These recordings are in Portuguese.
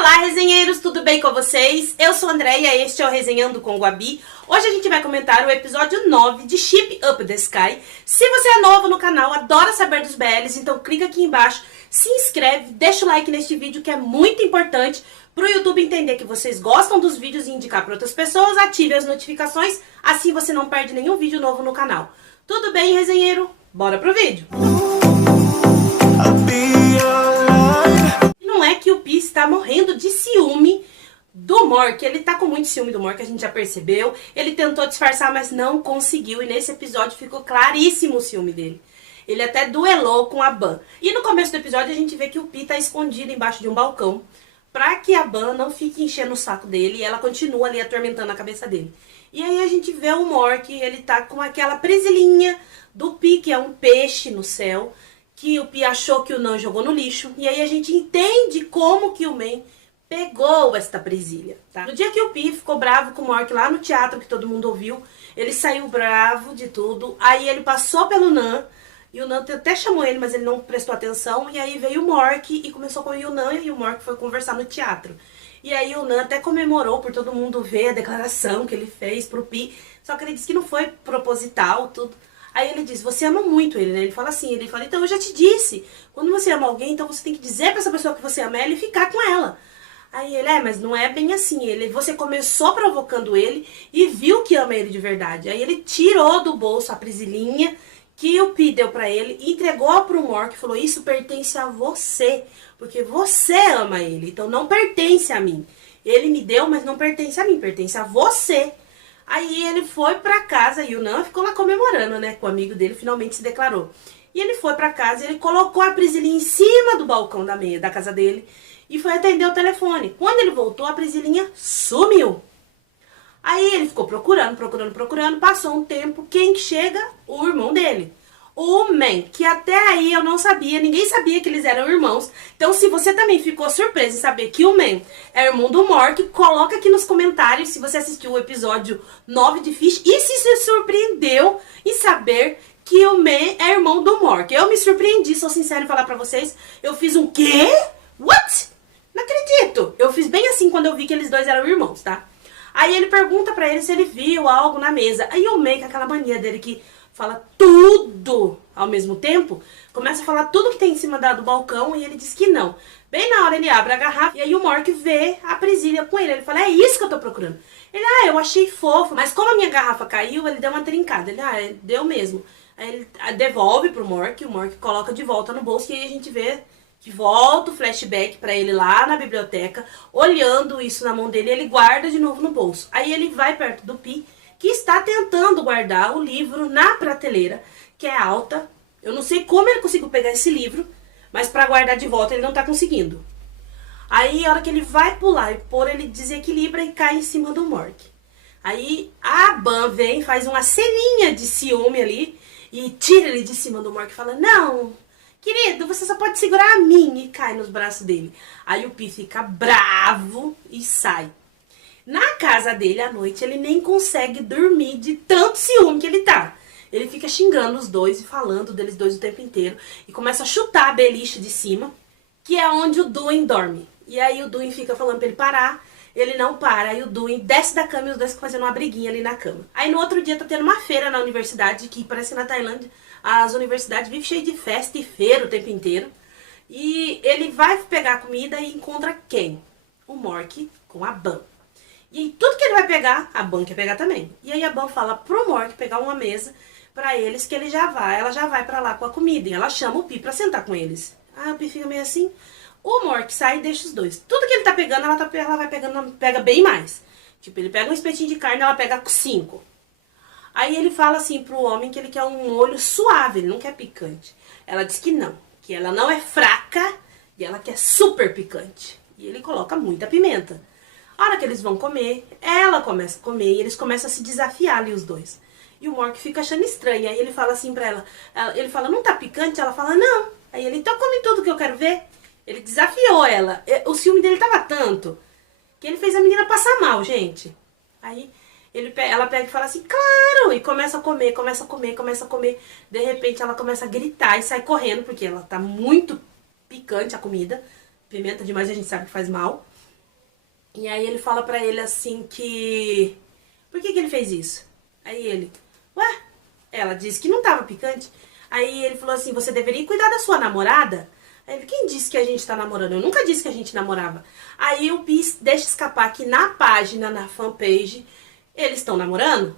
Olá, resenheiros, tudo bem com vocês? Eu sou a Andréia e este é o Resenhando com Guabi. Hoje a gente vai comentar o episódio 9 de Ship Up the Sky. Se você é novo no canal, adora saber dos BLs, então clica aqui embaixo, se inscreve, deixa o like neste vídeo que é muito importante para o YouTube entender que vocês gostam dos vídeos e indicar para outras pessoas. Ative as notificações, assim você não perde nenhum vídeo novo no canal. Tudo bem, resenheiro? Bora pro vídeo! Não é que o Pi está morrendo de ciúme do Mork. Ele tá com muito ciúme do Mork, a gente já percebeu. Ele tentou disfarçar, mas não conseguiu. E nesse episódio ficou claríssimo o ciúme dele. Ele até duelou com a Ban. E no começo do episódio a gente vê que o Pi tá escondido embaixo de um balcão, pra que a Ban não fique enchendo o saco dele e ela continua ali atormentando a cabeça dele. E aí a gente vê o Mork, ele tá com aquela presilhinha do Pi, que é um peixe no céu, que o Pi achou que o Nan jogou no lixo. E aí a gente entende como que o Man pegou esta presilha, tá? No dia que o Pi ficou bravo com o Mork lá no teatro, que todo mundo ouviu, ele saiu bravo de tudo. Aí ele passou pelo Nan, e o Nan até chamou ele, mas ele não prestou atenção. E aí veio o Mork e começou com o Nan, e o Mork foi conversar no teatro. E aí o Nan até comemorou por todo mundo ver a declaração que ele fez pro Pi. Só que ele disse que não foi proposital, tudo. Aí ele diz, você ama muito ele, né? Ele fala assim, então eu já te disse, quando você ama alguém, então você tem que dizer pra essa pessoa que você ama ela e ficar com ela. Aí ele, mas não é bem assim, você começou provocando ele e viu que ama ele de verdade. Aí ele tirou do bolso a presilhinha que o Pi deu pra ele, entregou pro Mork e falou, isso pertence a você, porque você ama ele, então não pertence a mim. Ele me deu, mas não pertence a mim, pertence a você. Aí ele foi pra casa e o Nan ficou lá comemorando, né? Que o amigo dele finalmente se declarou. E ele foi pra casa e ele colocou a presilhinha em cima do balcão da casa dele e foi atender o telefone. Quando ele voltou, a presilhinha sumiu. Aí ele ficou procurando, passou um tempo. Quem chega? O irmão dele. O Man, que até aí eu não sabia, ninguém sabia que eles eram irmãos. Então se você também ficou surpreso em saber que o Man é irmão do Mork, coloca aqui nos comentários se você assistiu o episódio 9 de Fish e se surpreendeu em saber que o Man é irmão do Mork. Eu me surpreendi, sou sincero em falar pra vocês. Eu fiz um quê? What? Não acredito. Eu fiz bem assim quando eu vi que eles dois eram irmãos, tá? Aí ele pergunta pra ele se ele viu algo na mesa. Aí o Man, com aquela mania dele que fala tudo ao mesmo tempo, começa a falar tudo que tem em cima do balcão e ele diz que não. Bem na hora ele abre a garrafa e aí o Mork vê a presilha com ele. Ele fala, é isso que eu tô procurando. Ele, eu achei fofo, mas como a minha garrafa caiu, ele deu uma trincada. Ele, deu mesmo. Aí ele devolve pro Mork, o Mork coloca de volta no bolso e aí a gente vê que volta o flashback pra ele lá na biblioteca, olhando isso na mão dele, ele guarda de novo no bolso. Aí ele vai perto do Pi, que está tentando guardar o livro na prateleira, que é alta. Eu não sei como ele conseguiu pegar esse livro, mas para guardar de volta ele não está conseguindo. Aí, a hora que ele vai pular e pôr, ele desequilibra e cai em cima do Mork. Aí, a Ban vem, faz uma ceninha de ciúme ali e tira ele de cima do Mork e fala, não, querido, você só pode segurar a mim, e cai nos braços dele. Aí o Pi fica bravo e sai. Na casa dele, à noite, ele nem consegue dormir de tanto ciúme que ele tá. Ele fica xingando os dois e falando deles dois o tempo inteiro. E começa a chutar a beliche de cima, que é onde o Duin dorme. E aí o Duin fica falando pra ele parar, ele não para. Aí o Duin desce da cama e os dois ficam fazendo uma briguinha ali na cama. Aí no outro dia tá tendo uma feira na universidade, que parece que na Tailândia as universidades vivem cheias de festa e feira o tempo inteiro. E ele vai pegar comida e encontra quem? O Mork com a Ban. E tudo que ele vai pegar, a Ban quer pegar também. E aí a Ban fala pro Mork pegar uma mesa pra eles, que ela já vai pra lá com a comida. E ela chama o Pi pra sentar com eles. O Pi fica meio assim. O Mork sai e deixa os dois. Tudo que ele tá pegando, ela vai pegando, pega bem mais. Tipo, ele pega um espetinho de carne, ela pega 5. Aí ele fala assim pro homem que ele quer um molho suave, ele não quer picante. Ela diz que ela não é fraca e ela quer super picante. E ele coloca muita pimenta. A hora que eles vão comer, ela começa a comer e eles começam a se desafiar ali os dois. E o Mork fica achando estranho. Aí ele fala assim pra ela, ele fala, não tá picante? Ela fala, não. Aí ele, então come tudo que eu quero ver. Ele desafiou ela. O ciúme dele tava tanto que ele fez a menina passar mal, gente. Aí ela pega e fala assim, claro! E começa a comer. De repente ela começa a gritar e sai correndo, porque ela tá muito picante a comida. Pimenta demais a gente sabe que faz mal. E aí ele fala pra ele assim que... Por que ele fez isso? Aí ele... Ué, ela disse que não tava picante. Aí ele falou assim, você deveria cuidar da sua namorada? Aí ele, quem disse que a gente tá namorando? Eu nunca disse que a gente namorava. Aí o Pi deixa escapar que na página, na fanpage, eles estão namorando.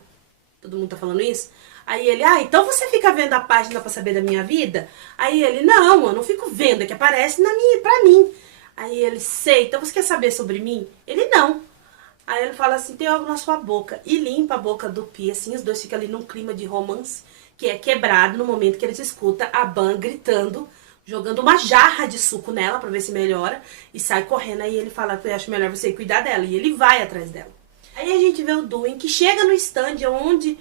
Todo mundo tá falando isso. Aí ele, então você fica vendo a página pra saber da minha vida? Aí ele, não, eu não fico vendo, é que aparece pra mim. Aí ele, sei, então você quer saber sobre mim? Ele, não. Aí ele fala assim, tem algo na sua boca. E limpa a boca do Pi, assim, os dois ficam ali num clima de romance, que é quebrado no momento que eles escutam a Ban gritando, jogando uma jarra de suco nela pra ver se melhora, e sai correndo. Aí ele fala, eu acho melhor você cuidar dela, e ele vai atrás dela. Aí a gente vê o Duin, que chega no stand onde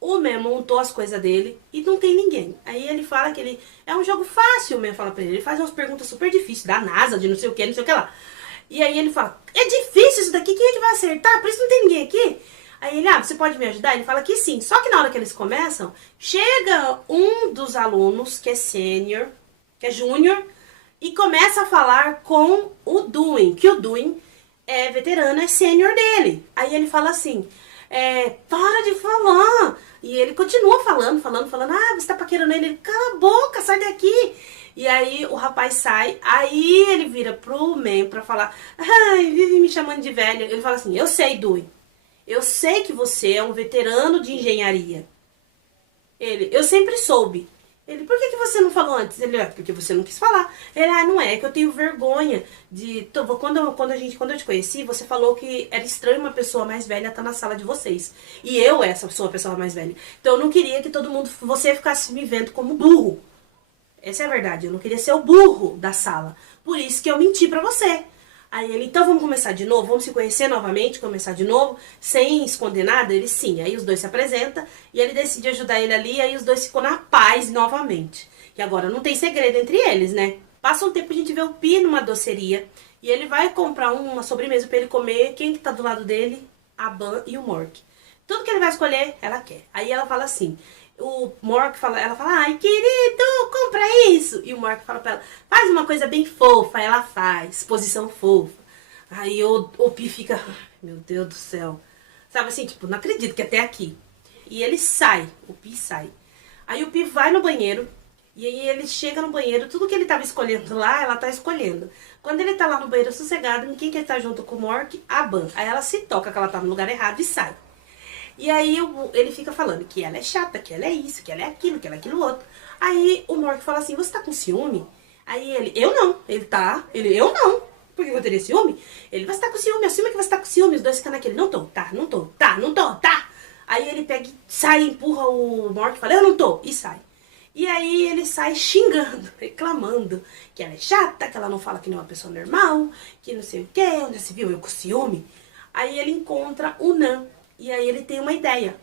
o Man montou as coisas dele e não tem ninguém. Aí ele fala que ele é um jogo fácil, o Man fala pra ele. Ele faz umas perguntas super difíceis, da NASA, de não sei o que, não sei o que lá. E aí ele fala, é difícil isso daqui, quem é que vai acertar? Por isso não tem ninguém aqui. Aí ele, você pode me ajudar? Ele fala que sim. Só que na hora que eles começam, chega um dos alunos, que é sênior, que é júnior, e começa a falar com o Duin, que o Duin é veterano, é sênior dele. Aí ele fala assim, para de falar. E ele continua falando, você tá paquerando ele? Ele, cala a boca, sai daqui. E aí o rapaz sai, aí ele vira pro Man pra falar, vive me chamando de velho. Ele fala assim, eu sei, Dewey, eu sei que você é um veterano de engenharia. Ele, eu sempre soube. Ele, por que você não falou antes? Ele, porque você não quis falar. Ele, não é que eu tenho vergonha de... Quando eu te conheci, você falou que era estranho uma pessoa mais velha estar na sala de vocês. E eu sou a pessoa mais velha. Então eu não queria que todo mundo, você ficasse me vendo como burro. Essa é a verdade, eu não queria ser o burro da sala. Por isso que eu menti pra você. Aí ele, então vamos começar de novo? Vamos se conhecer novamente, começar de novo, sem esconder nada? Ele, sim. Aí os dois se apresentam e ele decide ajudar ele ali, aí os dois ficam na paz novamente. E agora não tem segredo entre eles, né? Passa um tempo, a gente vê o Pi numa doceria e ele vai comprar uma sobremesa pra ele comer. Quem que tá do lado dele? A Ban e o Mork. Tudo que ele vai escolher, ela quer. Aí ela fala assim... O Mork fala, ela fala, ai querido, compra isso. E o Mork fala pra ela, faz uma coisa bem fofa. Ela faz, posição fofa. Aí o Pi fica, meu Deus do céu. Sabe assim, tipo, não acredito que até aqui. E ele sai, o Pi sai. Aí o Pi vai no banheiro. E aí ele chega no banheiro, tudo que ele tava escolhendo lá, ela tá escolhendo. Quando ele tá lá no banheiro sossegado, quem que ele tá junto com o Mork? A Ban. Aí ela se toca que ela tá no lugar errado e sai. E aí ele fica falando que ela é chata, que ela é isso, que ela é aquilo, que ela é aquilo outro. Aí o Mork fala assim, você tá com ciúme? Aí ele, eu não. Ele tá, eu não. Por que eu teria ciúme? Ele, você tá com ciúme, assume que você tá com ciúme. Os dois ficam naquele, não tô, tá, não tô, tá, não tô, tá. Aí ele pega e sai, empurra o Mork e fala, eu não tô, e sai. E aí ele sai xingando, reclamando que ela é chata, que ela não fala que não é uma pessoa normal, que não sei o que, onde se viu eu com ciúme. Aí ele encontra o Nan. E aí ele tem uma ideia.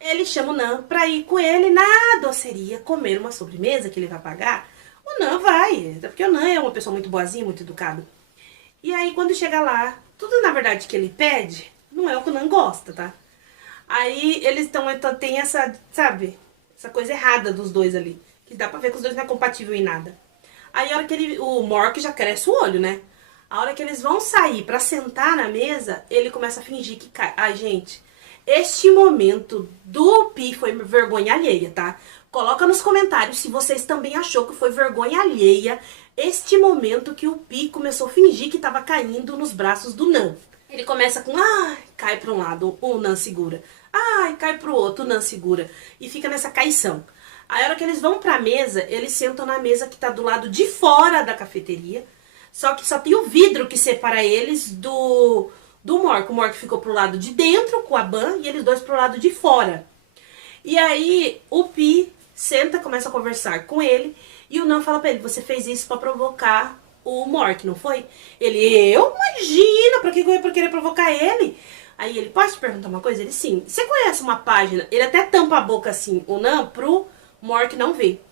Ele chama o Nan pra ir com ele na doceria comer uma sobremesa que ele vai pagar. O Nan vai, até porque o Nan é uma pessoa muito boazinha, muito educada. E aí quando chega lá, tudo na verdade que ele pede, não é o que o Nan gosta, tá? Aí eles tem essa, sabe, essa coisa errada dos dois ali. Que dá pra ver que os dois não é compatível em nada. Aí a hora que o Mork já cresce o olho, né? A hora que eles vão sair pra sentar na mesa, ele começa a fingir que cai. Ai, gente, este momento do Pi foi vergonha alheia, tá? Coloca nos comentários se vocês também achou que foi vergonha alheia este momento que o Pi começou a fingir que tava caindo nos braços do Nan. Ele começa com, cai pra um lado, o Nan segura. Cai pro outro, o Nan segura. E fica nessa caição. Aí a hora que eles vão pra mesa, eles sentam na mesa que tá do lado de fora da cafeteria. Só que só tem o vidro que separa eles do Mork. O Mork ficou pro lado de dentro com a Ban e eles dois pro lado de fora. E aí o Pi senta, começa a conversar com ele. E o Nan fala pra ele, você fez isso pra provocar o Mork, não foi? Ele, eu? Imagina, pra que eu ia querer provocar ele? Aí ele, posso te perguntar uma coisa? Ele, sim. Você conhece uma página? Ele até tampa a boca assim, o Nan, pro Mork não ver.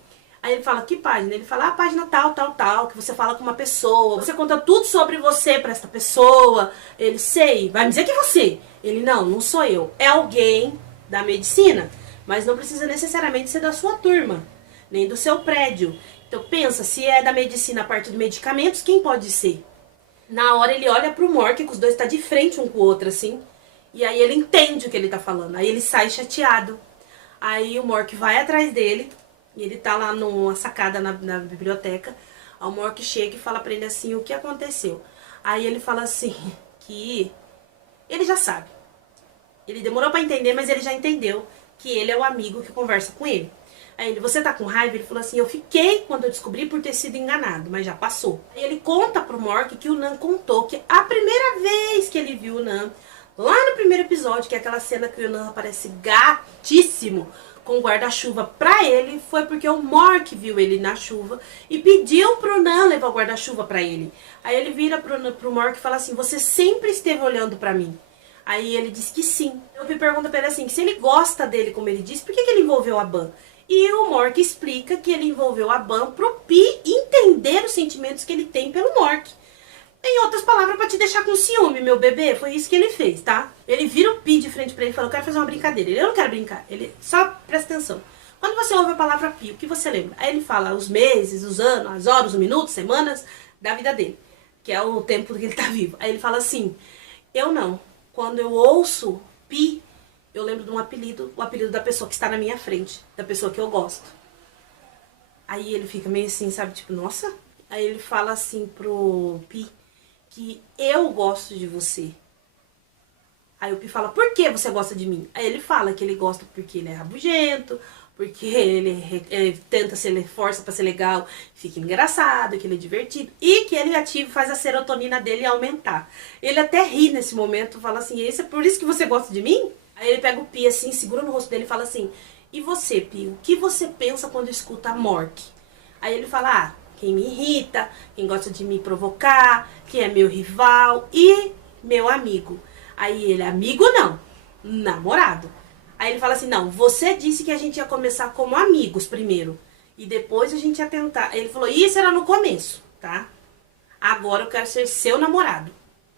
Aí ele fala, que página? Ele fala, a página tal, tal, tal, que você fala com uma pessoa, você conta tudo sobre você pra essa pessoa. Ele, sei, vai me dizer que é você. Ele, não sou eu, é alguém da medicina, mas não precisa necessariamente ser da sua turma, nem do seu prédio. Então pensa, se é da medicina a parte de medicamentos, quem pode ser? Na hora ele olha pro Mork, que os dois tá de frente um com o outro, assim. E aí ele entende o que ele tá falando. Aí ele sai chateado. Aí o Mork vai atrás dele. E ele tá lá numa sacada na biblioteca. Aí o Mork chega e fala pra ele assim, o que aconteceu? Aí ele fala assim, que ele já sabe. Ele demorou pra entender, mas ele já entendeu que ele é o amigo que conversa com ele. Aí ele, você tá com raiva? Ele falou assim, eu fiquei quando eu descobri por ter sido enganado, mas já passou. Aí ele conta pro Mork que o Nan contou que a primeira vez que ele viu o Nan, lá no primeiro episódio, que é aquela cena que o Nan aparece gatíssimo com o guarda-chuva pra ele, foi porque o Mork viu ele na chuva e pediu pro Nan levar o guarda-chuva pra ele. Aí ele vira pro Mork e fala assim, você sempre esteve olhando pra mim. Aí ele diz que sim. Eu me pergunto pra ele assim, se ele gosta dele como ele disse, por que ele envolveu a Ban? E o Mork explica que ele envolveu a Ban pro Pi entender os sentimentos que ele tem pelo Mork. Em outras palavras, pra te deixar com ciúme, meu bebê. Foi isso que ele fez, tá? Ele vira o Pi de frente pra ele e fala, eu quero fazer uma brincadeira. Ele, eu não quero brincar. Ele, só presta atenção. Quando você ouve a palavra Pi, o que você lembra? Aí ele fala os meses, os anos, as horas, os minutos, semanas da vida dele. Que é o tempo que ele tá vivo. Aí ele fala assim, eu não. Quando eu ouço Pi, eu lembro de um apelido, o apelido da pessoa que está na minha frente, da pessoa que eu gosto. Aí ele fica meio assim, sabe, tipo, nossa. Aí ele fala assim pro Pi, que eu gosto de você. Aí o Pi fala, por que você gosta de mim? Aí ele fala que ele gosta porque ele é rabugento, porque ele tenta ser, ele força pra ser legal, fica engraçado, que ele é divertido. E que ele ativa, faz a serotonina dele aumentar. Ele até ri nesse momento, fala assim, é por isso que você gosta de mim? Aí ele pega o Pi assim, segura no rosto dele e fala assim, e você, Pi, o que você pensa quando escuta Mork? Aí ele fala, ah, quem me irrita, quem gosta de me provocar, quem é meu rival e meu amigo. Aí ele, amigo não, namorado. Aí ele fala assim, não, você disse que a gente ia começar como amigos primeiro. E depois a gente ia tentar. Aí ele falou, isso era no começo, tá? Agora eu quero ser seu namorado.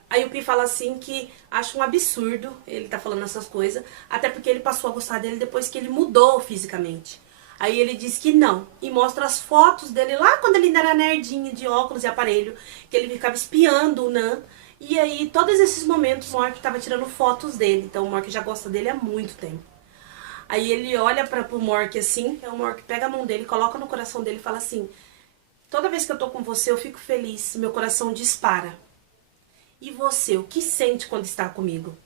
Aí o Pi fala assim que acha um absurdo ele tá falando essas coisas. Até porque ele passou a gostar dele depois que ele mudou fisicamente. Aí ele diz que não. E mostra as fotos dele lá quando ele ainda era nerdinho de óculos e aparelho. Que ele ficava espiando o Nan. E aí, todos esses momentos, o Mork tava tirando fotos dele. Então, o Mork já gosta dele há muito tempo. Aí ele olha pro Mork assim, o Mork pega a mão dele, coloca no coração dele e fala assim, toda vez que eu tô com você, eu fico feliz, meu coração dispara. E você, o que sente quando está comigo?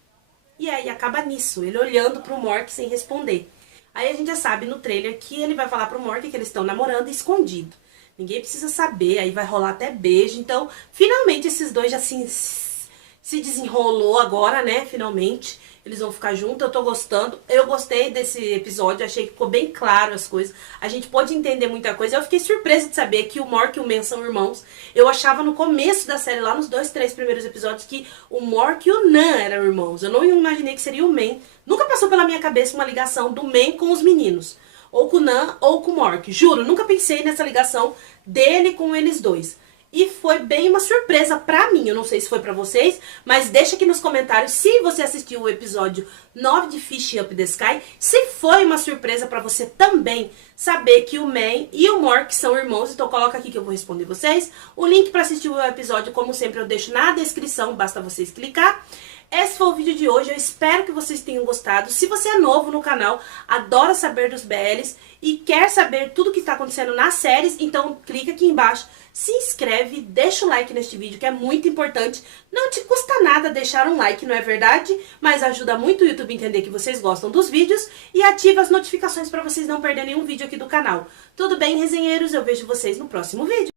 E aí, acaba nisso, ele olhando pro Mork sem responder. Aí a gente já sabe no trailer que ele vai falar pro Mork que eles estão namorando escondido. Ninguém precisa saber, aí vai rolar até beijo. Então, finalmente esses dois já se desenrolou agora, né? Finalmente, eles vão ficar juntos. Eu tô gostando. Eu gostei desse episódio, achei que ficou bem claro as coisas. A gente pôde entender muita coisa. Eu fiquei surpresa de saber que o Mork e o Man são irmãos. Eu achava no começo da série, lá nos 2, 3 primeiros episódios, que o Mork e o Nan eram irmãos. Eu não imaginei que seria o Man. Nunca passou pela minha cabeça uma ligação do Man com os meninos. Ou com o Nan, ou com o Mork. Juro, nunca pensei nessa ligação dele com eles dois. E foi bem uma surpresa pra mim. Eu não sei se foi pra vocês, mas deixa aqui nos comentários se você assistiu o episódio 9 de Fish Up the Sky. Se foi uma surpresa pra você também saber que o Man e o Mork são irmãos. Então coloca aqui que eu vou responder vocês. O link pra assistir o episódio, como sempre, eu deixo na descrição. Basta vocês clicar. Esse foi o vídeo de hoje, eu espero que vocês tenham gostado. Se você é novo no canal, adora saber dos BLs e quer saber tudo o que está acontecendo nas séries, então clica aqui embaixo, se inscreve, deixa o like neste vídeo que é muito importante. Não te custa nada deixar um like, não é verdade? Mas ajuda muito o YouTube a entender que vocês gostam dos vídeos e ativa as notificações para vocês não perderem nenhum vídeo aqui do canal. Tudo bem, resenheiros? Eu vejo vocês no próximo vídeo.